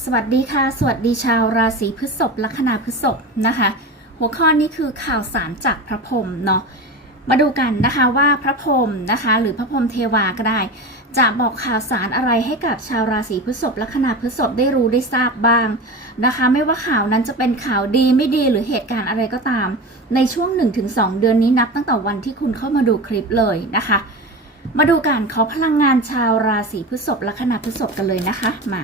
สวัสดีค่ะ สวัสดีชาวราศีพฤษภลัคนาพฤษภนะคะ หัวข้อนี้คือข่าวสารจากพระพรหมเนาะมาดูกันนะคะว่าพระพรหมนะคะ หรือพระพรหมเทวาก็ได้ จะบอกข่าวสารอะไรให้กับชาวราศีพฤษภลัคนาพฤษภได้รู้ได้ทราบบ้างนะคะ ไม่ว่าข่าวนั้นจะเป็นข่าวดีไม่ดีหรือเหตุการณ์อะไรก็ตาม ในช่วง 1-2 เดือนนี้นับตั้งแต่วันที่คุณเข้ามาดูคลิปเลยนะคะ มาดูกันขอพลังงานชาวราศีพฤษภลัคนาพฤษภกันเลยนะคะมา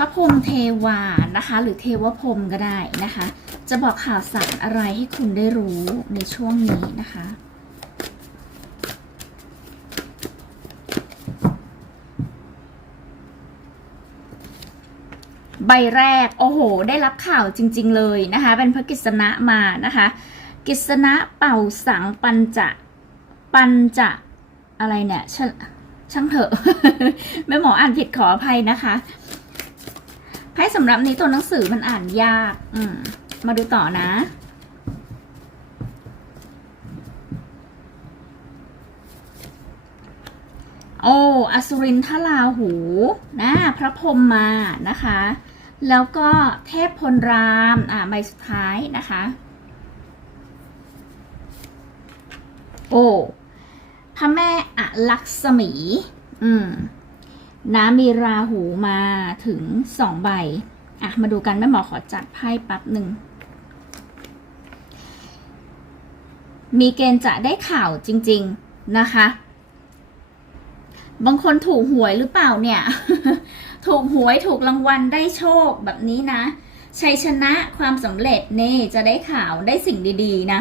ระพรมเทวานะคะ หรือเทวพรมก็ได้นะคะ จะบอกข่าวสารอะไรให้คุณได้รู้ในช่วงนี้นะคะใบแรก โอ้โห ได้รับข่าวจริง ๆ เลยนะคะ เป็นพระกิษณะมานะคะ กิษณะเป่าสังปัญจะปัญจะอะไรเนี่ยชช่างเถอะ แม่หมออ่านผิดขออภัยนะคะ ไพ่สำหรับนี้ตัวหนังสือมันอ่านยาก อืม มาดูต่อนะ โอ้อสุรินทราหูนะพระพรหมมานะคะ แล้วก็เทพพลราม อ่าใบสุดท้ายนะคะ โอ้พระแม่อลักษมี อืม น้ำมีราหูมาถึงสองใบ อะ มาดูกันแม่หมอขอจัดไพ่แป๊บหนึ่ง มีเกณฑ์จะได้ข่าวจริง ๆ นะคะ บางคนถูกหวยหรือเปล่าเนี่ย ถูกหวยถูกรางวัลได้โชคแบบนี้นะ ชัยชนะความสำเร็จเน่จะได้ข่าวได้สิ่งดีๆ นะ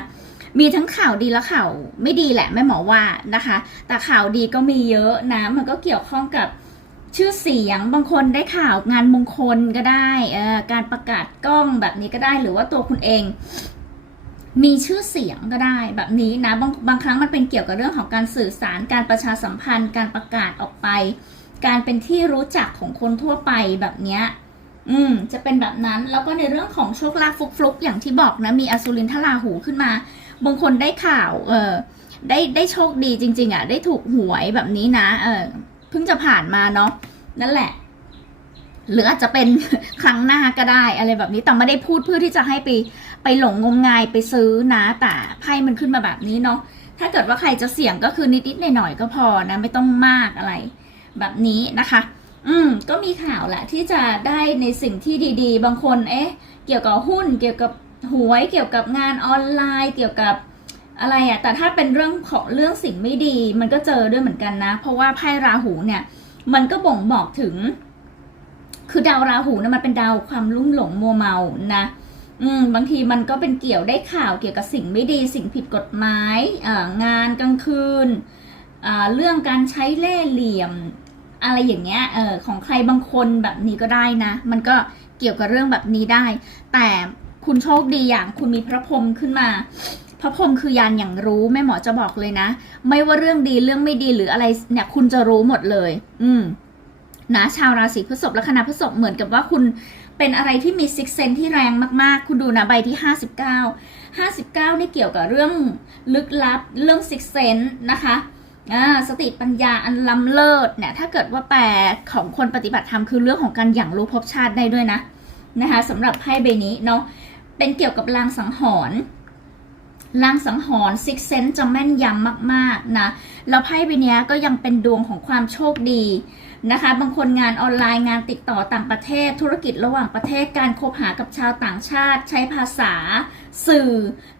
มีทั้งข่าวดีและข่าวไม่ดีแหละแม่หมอว่านะคะ แต่ข่าวดีก็มีเยอะนะ มันก็เกี่ยวข้องกับ ชื่อเสียงบางคนได้ข่าวงานมงคลก็ได้เออการประกาศกล้องแบบนี้ก็ได้หรือว่าตัวคุณเอง มีชื่อเสียงก็ได้แบบนี้นะบางบางครั้งมันเป็นเกี่ยวกับเรื่องของการสื่อสารการประชาสัมพันธ์ การประกาศออกไป การเป็นที่รู้จักของคนทั่วไปแบบเนี้ยอืมจะเป็นแบบนั้นแล้วก็ในเรื่องของโชคลาภฟลุกๆ อย่างที่บอกนะมีอสุรินทราหูขึ้นมาบางคนได้ข่าว เออได้ได้โชคดีจริง ๆอะได้ถูกหวยแบบนี้นะ เออ เพิ่งจะผ่านมาเนาะนั่นแหละ หรืออาจจะเป็นครั้งหน้าก็ได้อะไรแบบนี้แต่ไม่ได้พูดเพื่อที่จะให้ไปไปหลงงมงายไปซื้อนะแต่ไพ่มันขึ้นมาแบบนี้เนาะถ้าเกิดว่าใครจะเสี่ยงก็คือนิดๆหน่อยๆก็พอนะ ไม่ต้องมากอะไร แบบนี้นะคะ อืมก็มีข่าวแหละที่จะได้ในสิ่งที่ดี ๆ บางคน เอ๊ะ เกี่ยวกับหุ้น เกี่ยวกับหวย เกี่ยวกับงานออนไลน์ เกี่ยวกับ อะไรอะแต่ถ้าเป็นเรื่องของเรื่องสิ่งไม่ดี มันก็เจอด้วยเหมือนกันนะ เพราะว่าไพ่ราหูเนี่ย มันก็บ่งบอกถึง คือดาวราหูนะมันเป็นดาวความลุ่มหลงมัวเมานะอืมบางทีมันก็เป็นเกี่ยวได้ข่าวเกี่ยวกับสิ่งไม่ดี สิ่งผิดกฎหมายอ่างานกลางคืนอ่าเรื่องการใช้เล่ห์เหลี่ยม อะไรอย่างเงี้ยเออของใครบางคนแบบนี้ก็ได้นะ มันก็เกี่ยวกับเรื่องแบบนี้ได้ แต่คุณโชคดีอย่างคุณมีพระพรหมขึ้นมา พระพรหมคือยานอย่างรู้แม่หมอจะบอกเลยนะ ไม่ว่าเรื่องดีเรื่องไม่ดีหรืออะไรเนี่ยคุณจะรู้หมดเลย อืมนะชาวราศีพฤษภและคณะพฤษภเหมือนกับว่าคุณเป็นอะไรที่มีซิกเซนที่แรงมาก ๆ คุณดูนะใบที่ 59 59 นี่เกี่ยวกับเรื่องลึกลับเรื่องซิกเซนนะคะอ่าสติปัญญาอันล้ำเลิศเนี่ยถ้าเกิดว่าแปลของคนปฏิบัติธรรมคือเรื่องของการอย่างรู้ภพชาติได้ด้วยนะนะคะสำหรับไพ่ใบนี้เนาะเป็นเกี่ยวกับลางสังหรณ์ ลางสังหรณ์ซิกเซนจะแม่นยำมากๆนะแล้วไพ่ใบนี้ก็ยังเป็นดวงของความโชคดีนะคะ บางคนงานออนไลน์งานติดต่อต่างประเทศ ธุรกิจระหว่างประเทศการคบหากับชาวต่างชาติ ใช้ภาษา สื่อ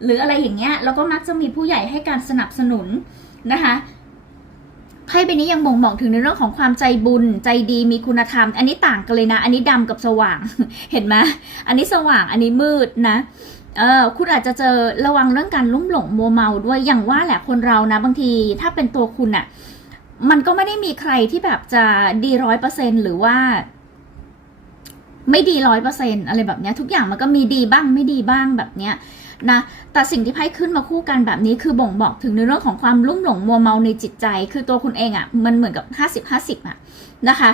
หรืออะไรอย่างเงี้ยแล้วก็มักจะมีผู้ใหญ่ให้การสนับสนุนนะคะไพ่ใบนี้ยังบ่งบอกถึงในเรื่องของความใจบุญใจดีมีคุณธรรม อันนี้ต่างกันเลยนะ อันนี้ดำกับสว่างเห็นไหมอันนี้สว่างอันนี้มืดนะ เออคุณอาจจะเจอระวังเรื่องการลุ่มหลงมัวเมาด้วยอย่างว่าแหละคนเรานะ บางทีถ้าเป็นตัวคุณอะมันก็ไม่ได้มีใครที่แบบจะดีร้อยเปอร์เซ็นหรือว่า ไม่ดีร้อยเปอร์เซ็นอะไรแบบเนี้ย ทุกอย่างมันก็มีดีบ้างไม่ดีบ้างแบบเนี้ยนะแต่สิ่งที่ไพ่ขึ้นมาคู่กันแบบนี้คือบ่งบอกถึงในเรื่องของความลุ่มหลงมัวเมาในจิตใจ คือตัวคุณเองอะ่ะ มันเหมือนกับห้าสิบห้าสิบอะนะคะ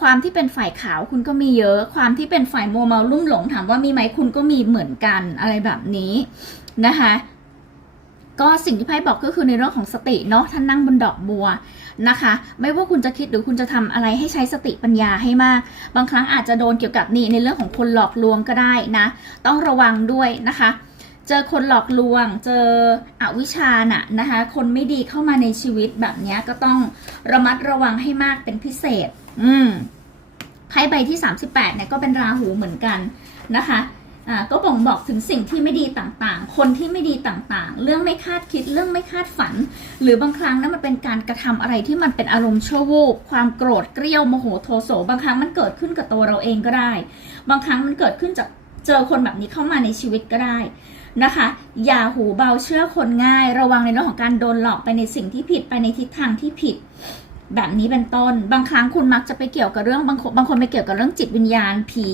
ความที่เป็นฝ่ายขาวคุณก็มีเยอะ ความที่เป็นฝ่ายโมเมาลุ่มหลงถามว่ามีไหมคุณก็มีเหมือนกันอะไรแบบนี้นะคะก็สิ่งที่ไพ่บอกก็คือในเรื่องของสติเนาะท่านนั่งบนดอกบัวนะคะ ไม่ว่าคุณจะคิดหรือคุณจะทำอะไรให้ใช้สติปัญญาให้มาก บางครั้งอาจจะโดนเกี่ยวกับนี่ในเรื่องของคนหลอกลวงก็ได้นะ ต้องระวังด้วยนะคะ เจอคนหลอกลวง เจออวิชชาน่ะนะคะ คนไม่ดีเข้ามาในชีวิตแบบนี้ก็ต้องระมัดระวังให้มากเป็นพิเศษ อืมไพ่ใบที่38เนี่ยก็เป็นราหูเหมือนกันนะคะอ่าก็บ่งบอกถึงสิ่งที่ไม่ดีต่างๆ คนที่ไม่ดีต่างๆ เรื่องไม่คาดคิดเรื่องไม่คาดฝัน หรือบางครั้งนั้นมันเป็นการกระทำอะไรที่มันเป็นอารมณ์ชั่ววูบความโกรธเกรี้ยวโมโหโทโสบางครั้งมันเกิดขึ้นกับตัวเราเองก็ได้ บางครั้งมันเกิดขึ้นจากเจอคนแบบนี้เข้ามาในชีวิตก็ได้นะคะ อย่าหูเบาเชื่อคนง่าย ระวังในเรื่องของการโดนหลอกไปในสิ่งที่ผิดไปในทิศทางที่ผิด แบบนี้เป็นต้น บางครั้งคุณมักจะไปเกี่ยวกับเรื่องบางคนบางคนไปเกี่ยวกับเรื่องจิตวิญญาณผี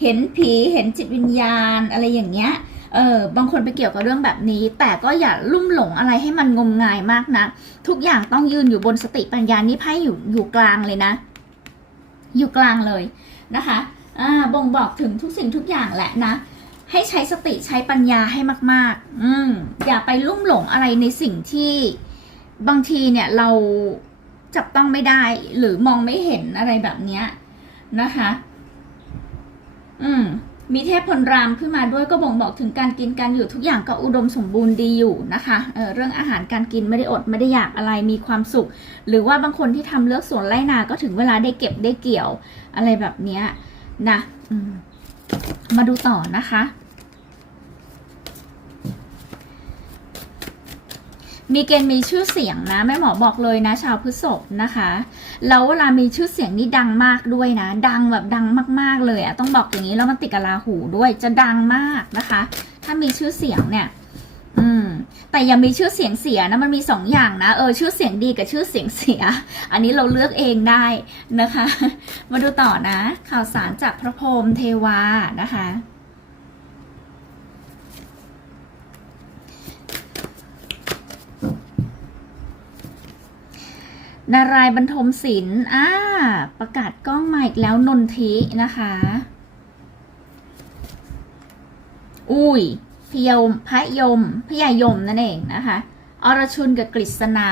เห็นผีเห็นจิตวิญญาณอะไรอย่างเงี้ยเออบางคนไปเกี่ยวกับเรื่องแบบนี้ แต่ก็อย่าลุ่มหลงอะไรให้มันงมงายมากนะทุกอย่างต้องยืนอยู่บนสติปัญญานี่ไพ่อยู่อยู่กลางเลยนะ อยู่กลางเลยนะคะอ่าบ่งบอกถึงทุกสิ่งทุกอย่างแหละนะ ให้ใช้สติใช้ปัญญาให้มาก ๆ อืมอย่าไปลุ่มหลงอะไรในสิ่งที่บางทีเนี่ยเรา จับต้องไม่ได้หรือมองไม่เห็นอะไรแบบเนี้ยนะคะ อืม มีเทพพลรามขึ้นมาด้วยก็บ่งบอกถึงการกินการอยู่ทุกอย่างก็อุดมสมบูรณ์ดีอยู่นะคะเเรื่องอาหารการกินไม่ได้อดไม่ได้อยากอะไรมีความสุข หรือว่าบางคนที่ทำเลือกสวนไร่นาก็ถึงเวลาได้เก็บได้เกี่ยวอะไรแบบเนี้ยนะอืมมาดูต่อนะคะ มีเกณฑ์มีชื่อเสียงนะแม่หมอบอกเลยนะ ชาวพฤษภนะคะ แล้วเวลามีชื่อเสียงนี่ดังมากด้วยนะ ดังแบบดังมากๆเลยอะต้องบอกอย่างนี้แล้วมันติดกับราหูด้วยจะดังมากนะคะ ถ้ามีชื่อเสียงเนี่ย อืม แต่อย่ามีชื่อเสียงเสียนะมันมีสองอย่างนะเออชื่อเสียงดีกับชื่อเสียงเสีย อันนี้เราเลือกเองได้นะคะ มาดูต่อนะ ข่าวสารจากพระพรหมเทวานะคะ นารายบรรทมศิลป์อ่าประกาศกล้องมาอีกแล้วนนทินะคะ อุ้ยพยมพระยมพยายมนั่นเองนะคะ อรชุนกับกฤษณะ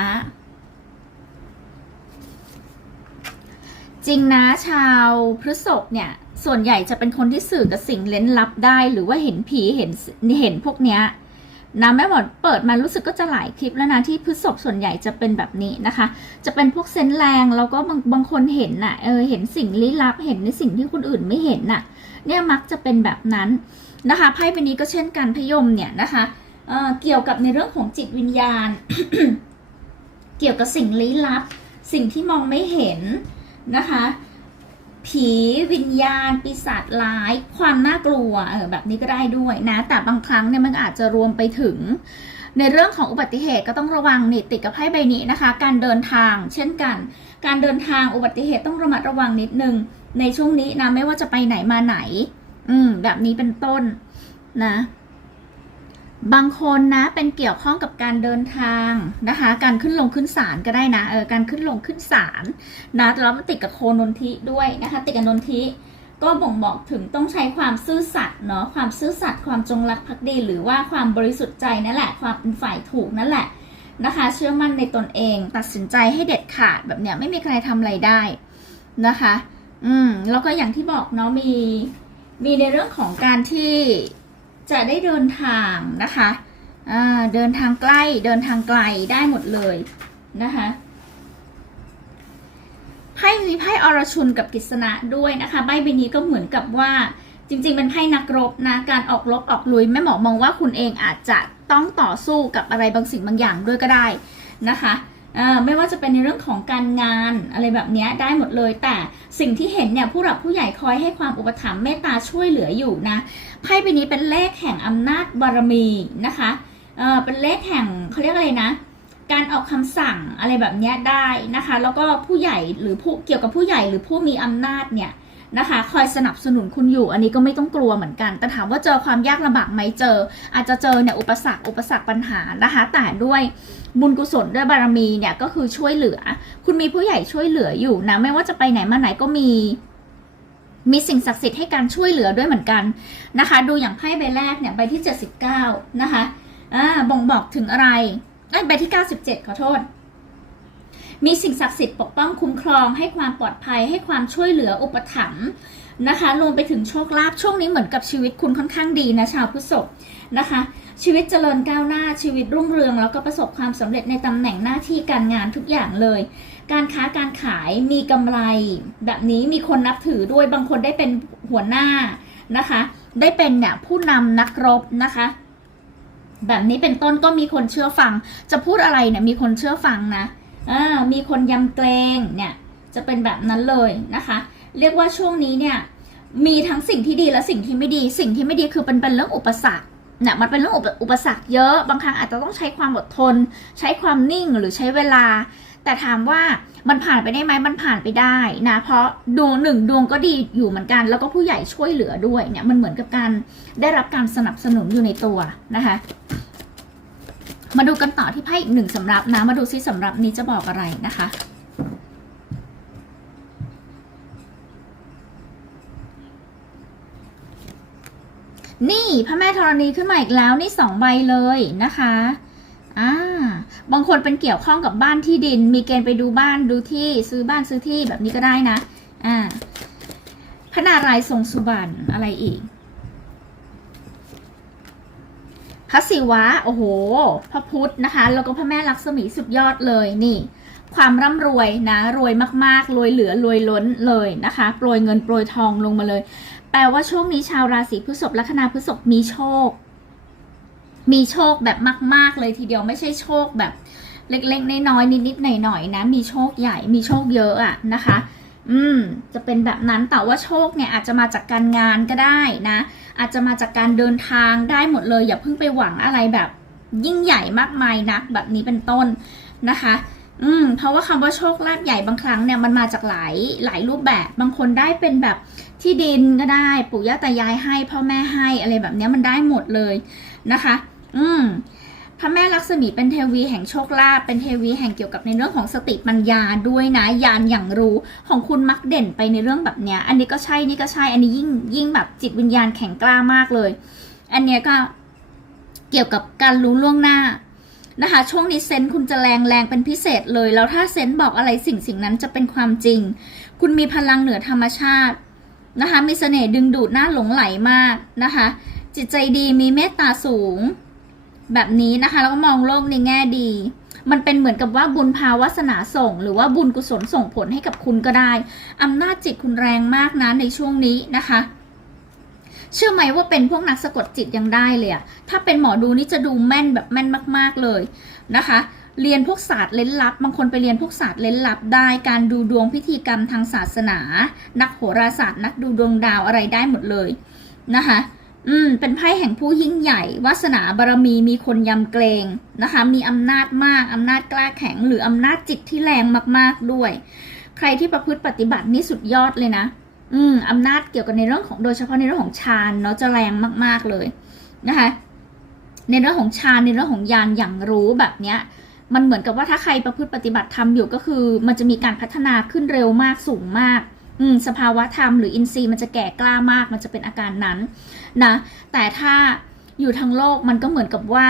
จริงนะชาวพฤษภเนี่ย ส่วนใหญ่จะเป็นคนที่สื่อกับสิ่งเล้นลับได้ หรือว่าเห็นผีเห็นเห็นพวกเนี้ย นะแม่หมอเปิดมารู้สึกก็จะหลายคลิปแล้วนะที่พฤษภส่วนใหญ่จะเป็นแบบนี้นะคะ จะเป็นพวกเซนแรงแล้วก็บางบางคนเห็นน่ะเออเห็นสิ่งลี้ลับเห็นในสิ่งที่คนอื่นไม่เห็นน่ะ เนี่ยมักจะเป็นแบบนั้นนะคะไพ่ใบนี้ก็เช่นกันพยมเนี่ยนะคะเออเกี่ยวกับในเรื่องของจิตวิญญาณ เกี่ยวกับสิ่งลี้ลับ สิ่งที่มองไม่เห็นนะคะ ผีวิญญาณ ปีศาจร้าย ความน่ากลัวเออแบบนี้ก็ได้ด้วยนะ แต่บางครั้งเนี่ยมันอาจจะรวมไปถึง ในเรื่องของอุบัติเหตุก็ต้องระวังนี่ติดกับไพ่ใบนี้นะคะ การเดินทาง เช่นกัน การเดินทางอุบัติเหตุต้องระมัดระวังนิดนึง ในช่วงนี้นะไม่ว่าจะไปไหนมาไหน อืมแบบนี้เป็นต้นนะ บางคนนะเป็นเกี่ยวข้องกับการเดินทางนะคะ การขึ้นลงขึ้นศาลก็ได้นะเออการขึ้นลงขึ้นศาลนะแล้วมันติดกับโคนนทิด้วยนะคะ ติดกับนนทิก็บ่งบอกถึงต้องใช้ความซื่อสัตย์เนาะความซื่อสัตย์ความจงรักภักดี หรือว่าความบริสุทธิ์ใจนั่นแหละ ความเป็นฝ่ายถูกนั่นแหละนะคะ เชื่อมั่นในตนเอง ตัดสินใจให้เด็ดขาดแบบเนี้ยไม่มีใครทำอะไรได้นะคะ อืมแล้วก็อย่างที่บอกเนาะมีมีในเรื่องของการที่ จะได้เดินทางนะคะเดินทางใกล้เดินทางไกลได้หมดเลยนะคะไพ่มีไพ่อรชุนกับกฤษณะด้วยนะคะใบใบนี้ก็เหมือนกับว่าจริง ๆ เป็นไพ่นักรบนะการออกรบออกลุยแม่หมอมองว่าคุณเองอาจจะต้องต่อสู้กับอะไรบางสิ่งบางอย่างด้วยก็ได้นะคะ ไม่ว่าจะเป็นในเรื่องของการงานอะไรแบบนี้ได้หมดเลย แต่สิ่งที่เห็นเนี่ยผู้หลักผู้ใหญ่คอยให้ความอุปถัมภ์เมตตาช่วยเหลืออยู่นะไพ่ใบนี้เป็นเลขแห่งอำนาจบารมีนะคะเออเป็นเลขแห่งเขาเรียกอะไรนะ การออกคำสั่งอะไรแบบนี้ได้นะคะ แล้วก็ผู้ใหญ่หรือผู้เกี่ยวกับผู้ใหญ่หรือผู้มีอำนาจเนี่ย นะคะ คอยสนับสนุนคุณอยู่ อันนี้ก็ไม่ต้องกลัวเหมือนกัน แต่ถามว่าเจอความยากลำบากไหมเจอ อาจจะเจอเนี่ยอุปสรรคอุปสรรคปัญหานะคะ แต่ด้วยบุญกุศลด้วยบารมีเนี่ยก็คือช่วยเหลือ คุณมีผู้ใหญ่ช่วยเหลืออยู่นะ ไม่ว่าจะไปไหนมาไหนก็มีมีสิ่งศักดิ์สิทธิ์ให้การช่วยเหลือด้วยเหมือนกันนะคะ ดูอย่างไพ่ใบแรกเนี่ยใบที่ 79 นะคะอ่าบ่งบอกถึงอะไรไอ้ใบที่ 97 ขอโทษ มีสิ่งศักดิ์สิทธิ์ปกป้องคุ้มครอง ให้ความปลอดภัย ให้ความช่วยเหลืออุปถัมภ์นะคะรวมไปถึงโชคลาภช่วงนี้เหมือนกับชีวิตคุณค่อนข้างดีนะชาวพฤษภนะคะ ชีวิตเจริญก้าวหน้าชีวิตรุ่งเรือง แล้วก็ประสบความสำเร็จในตำแหน่งหน้าที่การงานทุกอย่างเลย การค้าการขายมีกำไร แบบนี้มีคนนับถือด้วยบางคนได้เป็นหัวหน้านะคะ ได้เป็นเนี่ยผู้นำนักรบนะคะแบบนี้เป็นต้นก็มีคนเชื่อฟัง จะพูดอะไรเนี่ยมีคนเชื่อฟังนะ อ่ามีคนยำเกรงเนี่ยจะเป็นแบบนั้นเลยนะคะ เรียกว่าช่วงนี้เนี่ยมีทั้งสิ่งที่ดีและสิ่งที่ไม่ดี สิ่งที่ไม่ดีคือเป็นเป็นเรื่องอุปสรรคเนี่ยมันเป็นเรื่องอุปอุปสรรคเยอะบางครั้งอาจจะต้องใช้ความอดทน ใช้ความนิ่งหรือใช้เวลา แต่ถามว่ามันผ่านไปได้ไหมมันผ่านไปได้นะเพราะดวงหนึ่งดวงก็ดีอยู่เหมือนกัน แล้วก็ผู้ใหญ่ช่วยเหลือด้วยเนี่ยมันเหมือนกับการได้รับการสนับสนุนอยู่ในตัวนะคะ มาดูกันต่อที่ไพ่อีกหนึ่งสำรับนะ มาดูซิสำรับนี้จะบอกอะไรนะคะ นี่พระแม่ธรณีขึ้นมาอีกแล้วนี่สองใบเลยนะคะอ่าบางคนเป็นเกี่ยวข้องกับบ้านที่ดิน มีเกณฑ์ไปดูบ้านดูที่ซื้อบ้านซื้อที่แบบนี้ก็ได้นะอ่าพระนารายทรงสุบรรณอะไรอีก พ ระศิวะ โอ้โห พระพุทธนะคะ แล้วก็พระแม่ลักษมีสุดยอดเลยนี่ ความร่ำรวยนะ รวยมากๆ รวยเหลือรวยล้นเลยนะคะ โปรยเงินโปรยทองลงมาเลย แปลว่าช่วงนี้ชาวราศีพฤษภลัคนาพฤษภมีโชค มีโชคแบบมาก ๆ เลยทีเดียวไม่ใช่โชคแบบเล็กๆน้อยๆนิดๆหน่อยๆนะ มีโชคใหญ่มีโชคเยอะอะนะคะ อืม จะเป็นแบบนั้นแต่ว่าโชคเนี่ยอาจจะมาจากการงานก็ได้นะ อาจจะมาจากการเดินทางได้หมดเลย อย่าเพิ่งไปหวังอะไรแบบยิ่งใหญ่มากมายนักแบบนี้เป็นต้นนะคะ อืม เพราะว่าคำว่าโชคลาภใหญ่บางครั้งเนี่ยมันมาจากหลายหลายรูปแบบ บางคนได้เป็นแบบที่ดินก็ได้ ปู่ย่าตายายให้พ่อแม่ให้อะไรแบบนี้มันได้หมดเลยนะคะ อืม ระแม่ลักษมีเป็นเทวีแห่งโชคลาภเป็นเทวีแห่งเกี่ยวกับในเรื่องของสติปัญญาด้วยนะยานอย่างรู้ของคุณมักเด่นไปในเรื่องแบบเนี้ย อันนี้ก็ใช่นี่ก็ใช่อันนี้ยิ่งยิ่งแบบจิตวิญญาณแข็งกล้ามากเลย อันเนี้ยก็เกี่ยวกับการรู้ล่วงหน้านะคะช่วงนี้เซนคุณจะแรงแรงเป็นพิเศษเลย แล้วถ้าเซนบอกอะไรสิ่งสิ่งนั้นจะเป็นความจริง คุณมีพลังเหนือธรรมชาตินะคะมีเสน่ห์ดึงดูดน่าหลงไหลมากนะคะจิตใจดีมีเมตตาสูง แบบนี้นะคะ แล้วก็มองโลกในแง่ดี มันเป็นเหมือนกับว่าบุญภาวาสนาส่ง หรือว่าบุญกุศลส่งผลให้กับคุณก็ได้อำนาจจิตคุณแรงมากนะในช่วงนี้นะคะเชื่อไหมว่าเป็นพวกนักสะกดจิตยังได้เลยอะถ้าเป็นหมอดูนี่จะดูแม่นแบบแม่นมาก ๆเลยนะคะ เรียนพวกศาสตร์เล้นลับ บางคนไปเรียนพวกศาสตร์เล้นลับได้ การดูดวงพิธีกรรมทางศาสนา นักโหราศาสตร์ นักดูดวงดาวอะไรได้หมดเลยนะคะ อืม เป็นไพ่แห่งผู้ยิ่งใหญ่วาสนาบารมี มีคนยำเกรงนะคะ มีอำนาจมากอำนาจกล้าแข็ง หรืออำนาจจิตที่แรงมาก ๆด้วย ใครที่ประพฤติปฏิบัตินี่สุดยอดเลยนะ อืมอำนาจเกี่ยวกับในเรื่องของโดยเฉพาะในเรื่องของฌานเนาะจะแรงมาก ๆเลยนะคะ ในเรื่องของฌานในเรื่องของญาณอย่างรู้แบบเนี้ย มันเหมือนกับว่าถ้าใครประพฤติปฏิบัติธรรมอยู่ก็คือ มันจะมีการพัฒนาขึ้นเร็วมากสูงมาก อืมสภาวะธรรมหรืออินทรีย์มันจะแก่กล้ามากมันจะเป็นอาการนั้นนะแต่ถ้าอยู่ทั้งโลกมันก็เหมือนกับว่า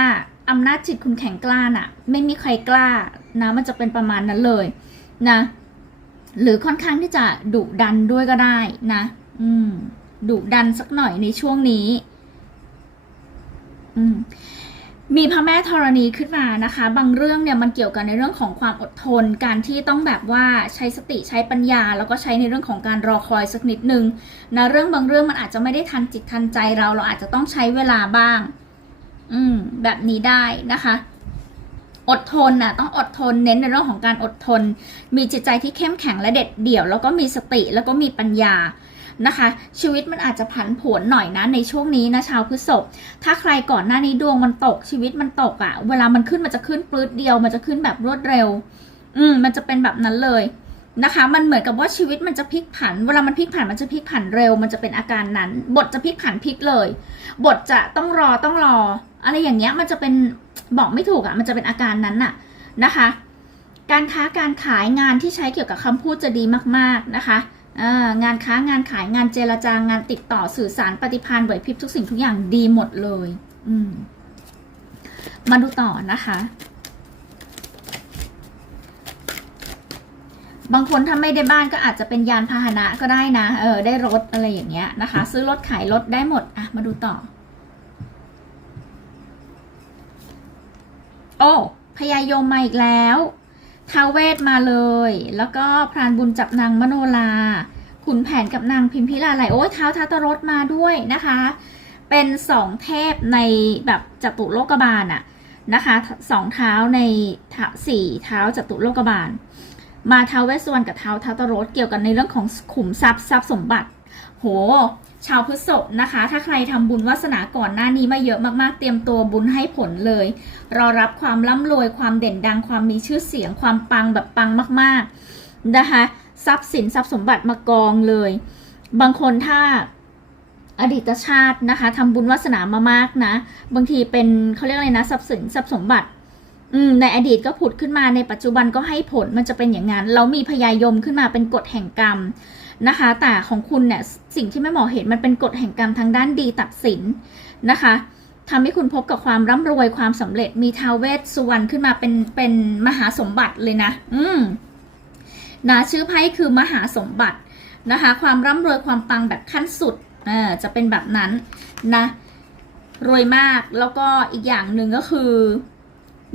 อำนาจจิตคุณแข็งกล้าน่ะ ไม่มีใครกล้านะมันจะเป็นประมาณนั้นเลยนะหรือค่อนข้างที่จะดุดันด้วยก็ได้นะ อืมดุดันสักหน่อยในช่วงนี้ อืม มีพระแม่ธรณีขึ้นมานะคะ บางเรื่องเนี่ยมันเกี่ยวกันในเรื่องของความอดทน การที่ต้องแบบว่าใช้สติใช้ปัญญา แล้วก็ใช้ในเรื่องของการรอคอยสักนิดนึงนะเรื่องบางเรื่องมันอาจจะไม่ได้ทันจิตทันใจเรา เราอาจจะต้องใช้เวลาบ้าง อืม แบบนี้ได้นะคะ อดทนน่ะ ต้องอดทนเน้นในเรื่องของการอดทน มีจิตใจที่เข้มแข็งและเด็ดเดี่ยว แล้วก็มีสติแล้วก็มีปัญญา นะคะ ชีวิตมันอาจจะผันผวนหน่อยนะในช่วงนี้นะชาวพฤษภถ้าใครก่อนหน้านี้ดวงมันตกชีวิตมันตกอะ่ะ เวลามันขึ้นมันจะขึ้นปลื้ดเดียว มันจะขึ้นแบบรวดเร็ว อืมมันจะเป็นแบบนั้นเลยนะคะ มันเหมือนกับว่าชีวิตมันจะพลิกผัน เวลามันพลิกผันมันจะพลิกผันเร็ว มันจะเป็นอาการนั้น บทจะพลิกผันพลิกเลย บทจะต้องรอต้องรอ อะไรอย่างเงี้ยมันจะเป็นบอกไม่ถูกอะ่ะ มันจะเป็นอาการนั้นน่ะนะคะ การค้าการขายงานที่ใช้เกี่ยวกับคำพูดจะดีมาก ๆนะคะ งานค้างานขายงานเจรจางานติดต่อสื่อสารปฏิพันธ์ไหวพริบทุกสิ่งทุกอย่างดีหมดเลย อืมมาดูต่อนะคะ บางคนถ้าไม่ได้บ้านก็อาจจะเป็นยานพาหนะก็ได้นะ เออ ได้รถอะไรอย่างเงี้ยนะคะ ซื้อรถขายรถได้หมด อะ มาดูต่อ โอ้พญายมมาอีกแล้ว ท้าวเวทมาเลย แล้วก็พรานบุญจับนางมโนลา ขุนแผนกับนางพิมพิลาไหลโอ้ยเท้าทัตรสมาด้วยนะคะ เป็นสองเทพในแบบจตุโลกบาลอะนะคะสองเท้าในทสี่เท้าจตุโลกบาล มาเท้าเวสสวรรณกับเท้าทัตรสเกี่ยวกันในเรื่องของขุมทรัพย์ทรัพย์สมบัติ โห ชาวพฤษภนะคะ ถ้าใครทำบุญวาสนาก่อนหน้านี้มาเยอะมากๆ เตรียมตัวบุญให้ผลเลย รอรับความร่ำรวยความเด่นดังความมีชื่อเสียงความปังแบบปังมากๆนะคะ ทรัพย์สินทรัพย์สมบัติมากองเลย บางคนถ้าอดีตชาตินะคะทำบุญวาสนามามากนะ บางทีเป็นเขาเรียกอะไรนะทรัพย์สินทรัพย์สมบัติในอดีตก็ผุดขึ้นมาในปัจจุบันก็ให้ผลมันจะเป็นอย่างนั้น เรามีพยายมขึ้นมาเป็นกฎแห่งกรรม นะคะ แต่ของคุณเนี่ยสิ่งที่แม่หมอเห็นมันเป็นกฎแห่งกรรมทางด้านดีตัดสินนะคะทำให้คุณพบกับความร่ำรวยความสำเร็จมีทาวเวสสุวรรณขึ้นมาเป็นเป็นมหาสมบัติเลยนะ อืมนะชื่อไพ่คือมหาสมบัตินะคะ ความร่ำรวยความปังแบบขั้นสุดอ่าจะเป็นแบบนั้นนะ รวยมากแล้วก็อีกอย่างหนึ่งก็คือ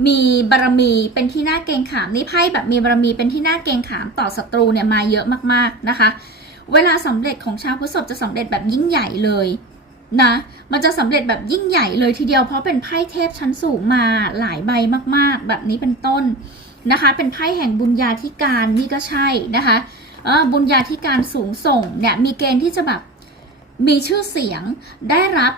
มีบารมีเป็นที่น่าเกรงขามนี่ไพ่แบบมีบารมีเป็นที่น่าเกรงขามต่อศัตรูเนี่ยมาเยอะมากๆนะคะ เวลาสำเร็จของชาวพฤษภจะสำเร็จแบบยิ่งใหญ่เลยนะมันจะสำเร็จแบบยิ่งใหญ่เลยทีเดียวเพราะเป็นไพ่เทพชั้นสูงมาหลายใบมากๆ แบบนี้เป็นต้นนะคะ เป็นไพ่แห่งบุญญาธิการนี่ก็ใช่นะคะเออบุญญาธิการสูงส่งเนี่ยมีเกณฑ์ที่จะแบบมีชื่อเสียงได้รับ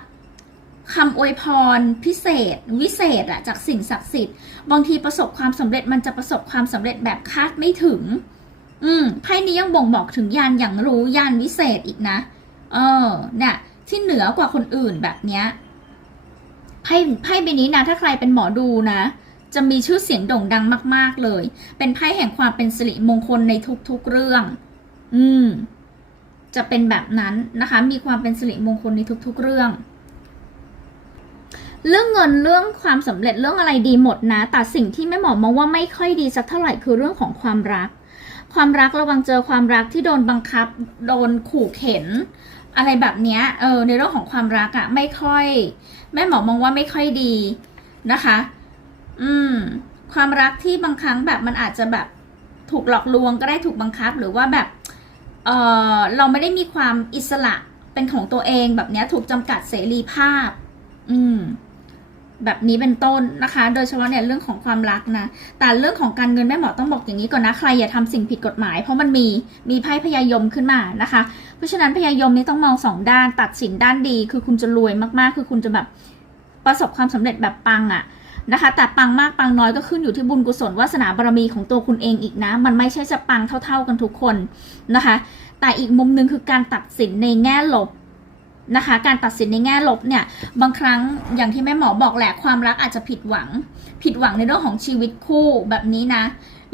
คำอวยพรพิเศษ วิเศษอะจากสิ่งศักดิ์สิทธิ์ บางทีประสบความสำเร็จมันจะประสบความสำเร็จแบบคาดไม่ถึง อืมไพ่นี้ยังบ่งบอกถึงยานอย่างรู้ยานวิเศษอีกนะ เออ เนี่ย ที่เหนือกว่าคนอื่นแบบเนี้ยไพ่ไพ่ใบนี้นะถ้าใครเป็นหมอดูนะจะมีชื่อเสียงโด่งดังมาก ๆ เลย เป็นไพ่แห่งความเป็นสิริมงคลในทุก ๆ เรื่อง อืม จะเป็นแบบนั้นนะคะ มีความเป็นสิริมงคลในทุก ๆ เรื่อง เรื่องเงินเรื่องความสำเร็จเรื่องอะไรดีหมดนะ แต่สิ่งที่แม่หมอมองว่าไม่ค่อยดีสักเท่าไหร่คือเรื่องของความรัก ความรักระวังเจอความรักที่โดนบังคับ โดนขู่เข็น อะไรแบบเนี้ยเออในเรื่องของความรักอะไม่ค่อย แม่หมอมองว่าไม่ค่อยดีนะคะ อืม ความรักที่บางครั้งแบบมันอาจจะแบบถูกหลอกลวงก็ได้ถูกบังคับหรือว่าแบบเออเราไม่ได้มีความอิสระเป็นของตัวเองแบบเนี้ยถูกจำกัดเสรีภาพ อืม แบบนี้เป็นต้นนะคะ โดยเฉพาะเนี่ยเรื่องของความรักนะ แต่เรื่องของการเงินแม่หมอต้องบอกอย่างนี้ก่อนนะ ใครอย่าทำสิ่งผิดกฎหมาย เพราะมันมีมีไพ่พยายมขึ้นมานะคะ เพราะฉะนั้นพยายมนี้ต้องมองสองด้านตัดสินด้านดี คือคุณจะรวยมากๆ คือคุณจะแบบประสบความสำเร็จแบบปังอะนะคะ แต่ปังมากปังน้อยก็ขึ้นอยู่ที่บุญกุศลวาสนาบารมีของตัวคุณเองอีกนะ มันไม่ใช่จะปังเท่า ๆกันทุกคนนะคะ แต่อีกมุมหนึ่งคือการตัดสินในแง่ลบ นะคะ การตัดสินในแง่ลบเนี่ย บางครั้งอย่างที่แม่หมอบอกแหละความรักอาจจะผิดหวัง ผิดหวังในเรื่องของชีวิตคู่แบบนี้นะ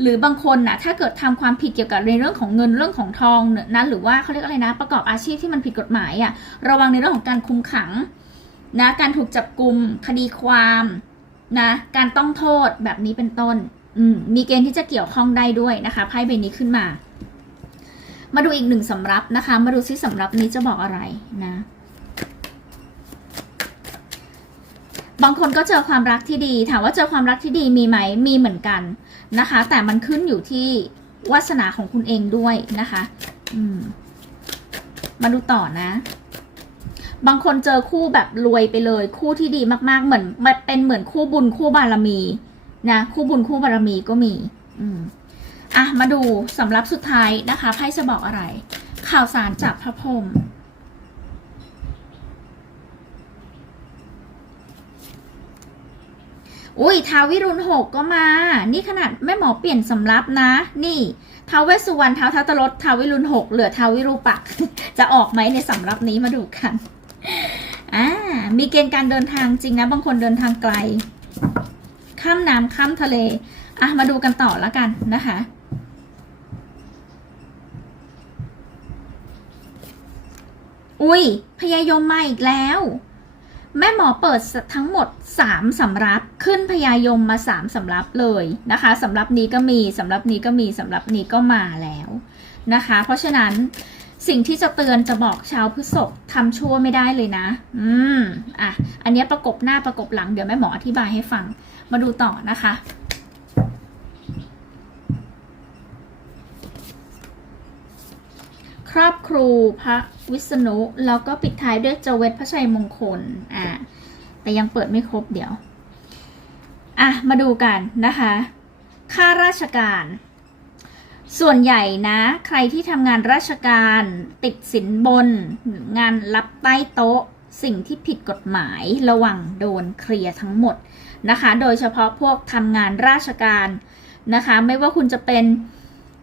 หรือบางคนนะถ้าเกิดทำความผิดเกี่ยวกับในเรื่องของเงินเรื่องของทองเนี่ยนะหรือว่าเขาเรียกอะไรนะ ประกอบอาชีพที่มันผิดกฎหมายอะ่ะระวังในเรื่องของการคุมขังนะการถูกจับกลุมคดีความนะการต้องโทษแบบนี้เป็นต้นมมีเกณฑ์ที่จะเกี่ยวข้องได้ด้วยนะคะไพ่ใบนี้ขึ้นมา มาดูอีกหนึ่งสำรับนะคะ มาดูซิสำรับนี้จะบอกอะไรนะ บางคนก็เจอความรักที่ดี ถามว่าเจอความรักที่ดีมีไหมมีเหมือนกันนะคะ แต่มันขึ้นอยู่ที่วาสนาของคุณเองด้วยนะคะ อืม มาดูต่อนะ บางคนเจอคู่แบบรวยไปเลย คู่ที่ดีมากๆ เหมือนมันเป็นเหมือนคู่บุญคู่บารมีนะคู่บุญคู่บารมีก็มี อืมอะมาดูสำรับสุดท้ายนะคะไพ่จะบอกอะไร ข่าวสารจากพระพรหม อุ้ยท้าวิรุณหกก็มา นี่ขนาดแม่หมอเปลี่ยนสำรับนะ นี่ท้าวเวสุวรรณท้าวทัตตรสท้าวิรุณหกเหลือท้าวิรูปัก จะออกไหมในสำรับนี้มาดูกัน อ่า มีเกณฑ์การเดินทางจริงนะ บางคนเดินทางไกล ข้ามน้ำข้ามทะเล อะ มาดูกันต่อแล้วกันนะคะ อุ้ยพยายมมาอีกแล้ว แม่หมอเปิดทั้งหมด 3สำรับขึ้นพยายมมา 3สำรับเลยนะคะสำรับนี้ก็มีสำรับนี้ก็มีสำรับนี้ก็มาแล้วนะคะ เพราะฉะนั้นสิ่งที่จะเตือนจะบอกชาวพฤษภทำชั่วไม่ได้เลยนะ อืมอะอันนี้ประกบหน้าประกบหลังเดี๋ยวแม่หมออธิบายให้ฟังมาดูต่อนะคะ รอบครูพระวิษณุ แล้วก็ปิดท้ายด้วยเจเวตพระชัยมงคลอ่าแต่ยังเปิดไม่ครบเดี๋ยว อะ มาดูกันนะคะค่าราชการ ส่วนใหญ่นะ ใครที่ทำงานราชการ ติดสินบน งานรับใต้โต๊ะ สิ่งที่ผิดกฎหมายระวังโดนเคลียร์ทั้งหมดนะคะ โดยเฉพาะพวกทำงานราชการนะคะ ไม่ว่าคุณจะเป็น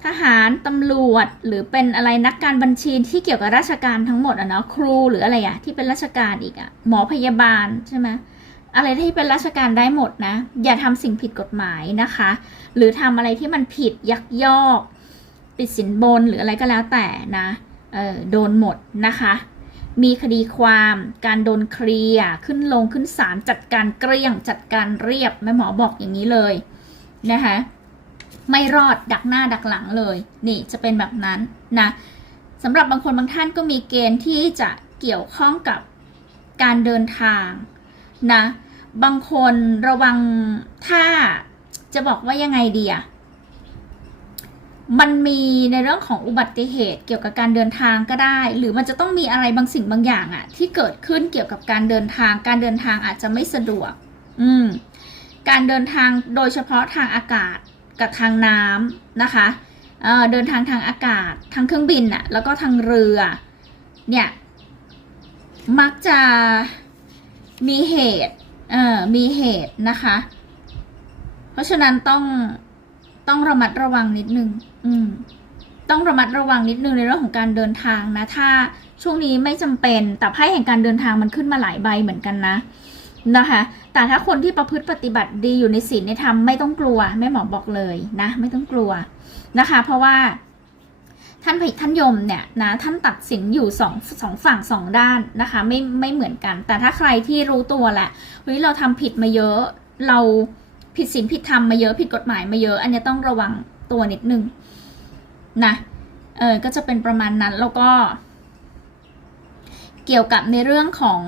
ทหารตำรวจหรือเป็นอะไรนักการบัญชีที่เกี่ยวกับราชการทั้งหมดอะเนาะครูหรืออะไรอะที่เป็นราชการอีกอะหมอพยาบาลใช่ไหมอะไรที่เป็นราชการได้หมดนะ อย่าทำสิ่งผิดกฎหมายนะคะ หรือทำอะไรที่มันผิดยักยอกติดสินบนหรืออะไรก็แล้วแต่นะเออโดนหมดนะคะ มีคดีความการโดนเคลียร์ขึ้นลงขึ้นศาลจัดการเกลี้ยงจัดการเรียบแม่หมอบอกอย่างนี้เลยนะคะ ไม่รอดดักหน้าดักหลังเลย นี่จะเป็นแบบนั้นนะสำหรับบางคนบางท่านก็มีเกณฑ์ที่จะเกี่ยวข้องกับการเดินทางนะบางคนระวังถ้าจะบอกว่ายังไงดีอะมันมีในเรื่องของอุบัติเหตุเกี่ยวกับการเดินทางก็ได้ หรือมันจะต้องมีอะไรบางสิ่งบางอย่างอะที่เกิดขึ้นเกี่ยวกับการเดินทาง การเดินทางอาจจะไม่สะดวก อืม การเดินทางโดยเฉพาะทางอากาศ กับทางน้ำนะคะเเดินทางทางอากาศทางเครื่องบินอะแล้วก็ทางเรือเนี่ยมักจะมีเหตุเออมีเหตุนะคะ เพราะฉะนั้นต้องต้องระมัดระวังนิดนึง อืม ต้องระมัดระวังนิดนึงในเรื่องของการเดินทางนะ ถ้าช่วงนี้ไม่จำเป็น แต่ไพ่แห่งการเดินทางมันขึ้นมาหลายใบเหมือนกันนะ นะคะ แต่ถ้าคนที่ประพฤติปฏิบัติดีอยู่ในศีลในธรรมไม่ต้องกลัวแม่หมอบอกเลยนะ ไม่ต้องกลัวนะคะ เพราะว่าท่านท่านยมเนี่ยนะท่านตัดสินอยู่สองสองฝั่งสองด้านนะคะไม่ไม่เหมือนกัน แต่ถ้าใครที่รู้ตัวแหละเฮ้ยเราทำผิดมาเยอะเราผิดศีลผิดธรรมมาเยอะผิดกฎหมายมาเยอะ อันนี้ต้องระวังตัวนิดนึงนะเออก็จะเป็นประมาณนั้นแล้วก็ เกี่ยวกับในเรื่องของ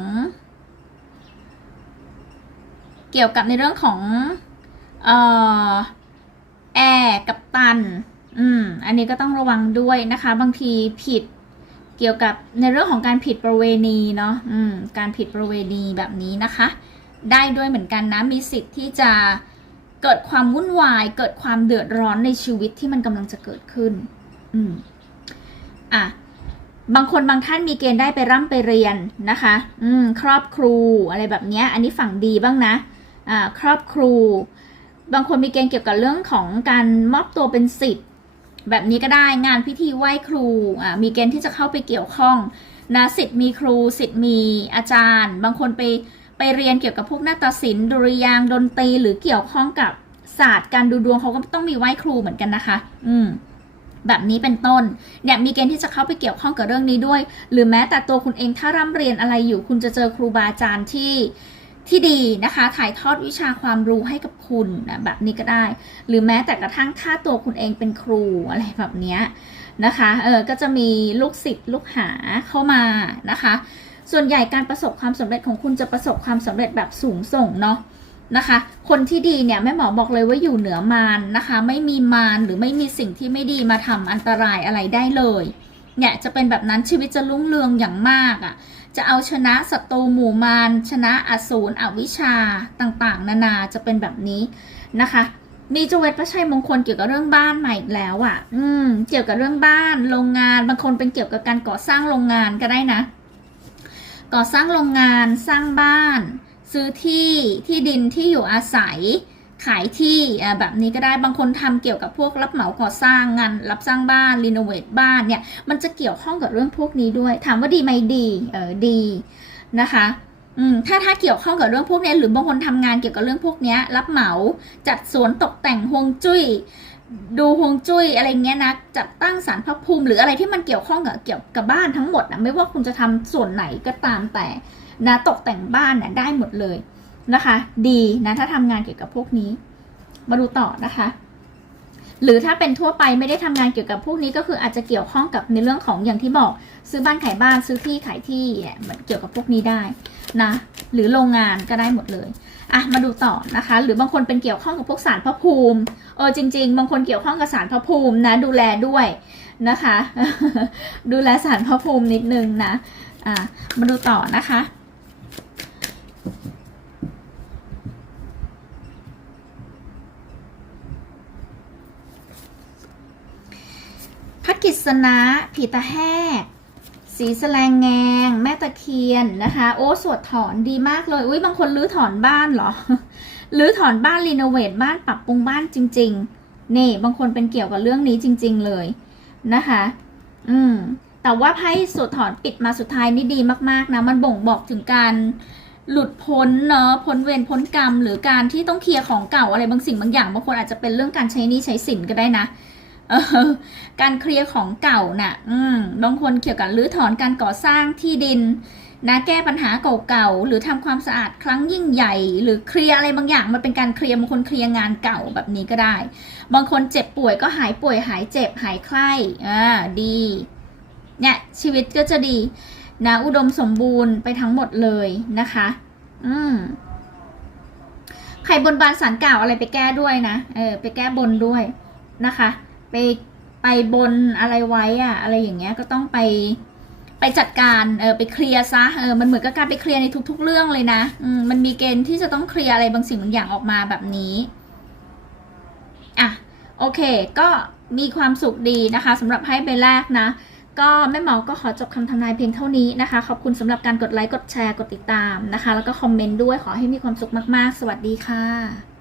กี่ยวกับในเรื่องของเอ่อแอร์กับตัน อืม อันนี้ก็ต้องระวังด้วยนะคะ บางทีผิดเกี่ยวกับในเรื่องของการผิดประเวณีเนาะ อืม การผิดประเวณีแบบนี้นะคะ ได้ด้วยเหมือนกันนะ มีสิทธิ์ที่จะเกิดความวุ่นวาย เกิดความเดือดร้อนในชีวิตที่มันกำลังจะเกิดขึ้น อืม อะ บางคนบางท่านมีเกณฑ์ได้ไปร่ำไปเรียนนะคะ อืม ครอบครูอะไรแบบเนี้ย อันนี้ฝั่งดีบ้างนะ ครอบครู บางคนมีเกณฑ์เกี่ยวกับเรื่องของการมอบตัวเป็นสิทธิ์แบบนี้ก็ได้งานพิธีไหว้ครูมีเกณฑ์ที่จะเข้าไปเกี่ยวข้องนะสิทธิ์มีครูสิทธิ์มีอาจารย์ บางคนไปไปเรียนเกี่ยวกับพวกนาฏศิลป์ดุริยางดนตรีหรือเกี่ยวข้องกับศาสตร์การดูดวงเขาก็ต้องมีไหว้ครูเหมือนกันนะคะ อืมแบบนี้เป็นต้น เนี่ยมีเกณฑ์ที่จะเข้าไปเกี่ยวข้องกับเรื่องนี้ด้วย หรือแม้แต่ตัวคุณเองถ้าร่ำเรียนอะไรอยู่ คุณจะเจอครูบาอาจารย์ที่ ที่ดีนะคะ ถ่ายทอดวิชาความรู้ให้กับคุณนะแบบนี้ก็ได้ หรือแม้แต่กระทั่งถ้าตัวคุณเองเป็นครูอะไรแบบนี้นะคะเออก็จะมีลูกศิษย์ลูกหาเข้ามานะคะ ส่วนใหญ่การประสบความสำเร็จของคุณจะประสบความสำเร็จแบบสูงส่งเนาะนะคะ คนที่ดีเนี่ยแม่หมอบอกเลยว่าอยู่เหนือมารนะคะ ไม่มีมารหรือไม่มีสิ่งที่ไม่ดีมาทำอันตรายอะไรได้เลยเนี่ยจะเป็นแบบนั้นชีวิตจะรุ่งเรืองอย่างมากอะ่ะ จะเอาชนะศัตรูหมู่มารชนะอสูรอวิชาต่างๆ นานาจะเป็นแบบนี้นะคะมีจเวตพระชัยมงคลเกี่ยวกับเรื่องบ้านใหม่อีกแล้วอะ่ะ อืม เกี่ยวกับเรื่องบ้านโรงงานบางคนเป็นเกี่ยวกับการก่อสร้างโรงงานก็ได้นะ ก่อสร้างโรงงานสร้างบ้าน ซื้อที่ที่ดินที่อยู่อาศัย ขายที่แบบนี้ก็ได้บางคนทำเกี่ยวกับพวกรับเหมาก่อสร้างงานรับสร้างบ้านรีโนเวทบ้านเนี่ยมันจะเกี่ยวข้องกับเรื่องพวกนี้ด้วย ถามว่าดีไหมดีเออดีนะคะอืมถ้าถ้าเกี่ยวข้องกับเรื่องพวกนี้หรือบางคนทำงานเกี่ยวกับเรื่องพวกนี้รับเหมาจัดสวนตกแต่งฮวงจุ้ยดูฮวงจุ้ยอะไรเงี้ยนะจัดตั้งสารพระภูมิ หรืออะไรที่มันเกี่ยวข้องกับเกี่ยวกับบ้านทั้งหมดนะไม่ว่าคุณจะทำส่วนไหนก็ตามแต่นะตกแต่งบ้านนะได้หมดเลย นะคะ ดีนะถ้าทำงานเกี่ยวกับพวกนี้ มาดูต่อนะคะ หรือถ้าเป็นทั่วไปไม่ได้ทำงานเกี่ยวกับพวกนี้ก็คืออาจจะเกี่ยวข้องกับในเรื่องของอย่างที่บอก ซื้อบ้านขายบ้านซื้อที่ขายที่เนี่ยมันเกี่ยวกับพวกนี้ได้นะหรือโรงงานก็ได้หมดเลยอะมาดูต่อนะคะ หรือบางคนเป็นเกี่ยวข้องกับพวกสารพระภูมิเออจริง ๆ บางคนเกี่ยวข้องกับสารพระภูมินะ ดูแลด้วยนะคะ ดูแลสารพระภูมินิดนึงนะอะมาดูต่อนะคะ พระกิษณะผีตาแหกสีแสลงแงง แม่ตะเคียนนะคะ โอ้สวดถอนดีมากเลย อุ้ยบางคนรื้อถอนบ้านเหรอรื้อถอนบ้านรีโนเวทบ้านปรับปรุงบ้านจริง ๆ นี่ บางคนเป็นเกี่ยวกับเรื่องนี้จริง ๆ เลยนะคะ อืม แต่ว่าไพ่สวดถอนปิดมาสุดท้ายนี่ดีมากๆนะ มันบ่งบอกถึงการหลุดพ้นเนาะพ้นเวรพ้นกรรม หรือการที่ต้องเคลียร์ของเก่าอะไรบางสิ่งบางอย่างบางคนอาจจะเป็นเรื่องการใช้นี้ใช้สินก็ได้นะ การเคลียร์ของเก่าน่ะ อืมบางคนเกี่ยวกับรื้อถอนการก่อสร้างที่ดินนะแก้ปัญหาเก่าๆหรือทำความสะอาดครั้งยิ่งใหญ่ หรือเคลียร์อะไรบางอย่างมันเป็นการเคลียร์บางคนเคลียร์งานเก่าแบบนี้ก็ได้ บางคนเจ็บป่วยก็หายป่วยหายเจ็บหายไข้อ่าดีเนี่ยชีวิตก็จะดีนะอุดมสมบูรณ์ไปทั้งหมดเลยนะคะ อืมใครบนบานสารกล่าวอะไรไปแก้ด้วยนะเออไปแก้บนด้วยนะคะ ไปไปบนอะไรไว้อะอะไรอย่างเงี้ยก็ต้องไปไปจัดการเออไปเคลียร์ซะเออมันเหมือนกับการไปเคลียร์ในทุก ๆ เรื่องเลยนะอืมมันมีเกณฑ์ที่จะต้องเคลียร์อะไรบางสิ่งบางอย่างออกมาแบบนี้อะโอเค ก็มีความสุขดีนะคะสำหรับให้ใบแรกนะ ก็แม่หมอก็ขอจบคำทำนายเพียงเท่านี้นะคะ ขอบคุณสำหรับการกดไลค์กดแชร์กดติดตามนะคะ แล้วก็คอมเมนต์ด้วยขอให้มีความสุขมากๆ สวัสดีค่ะ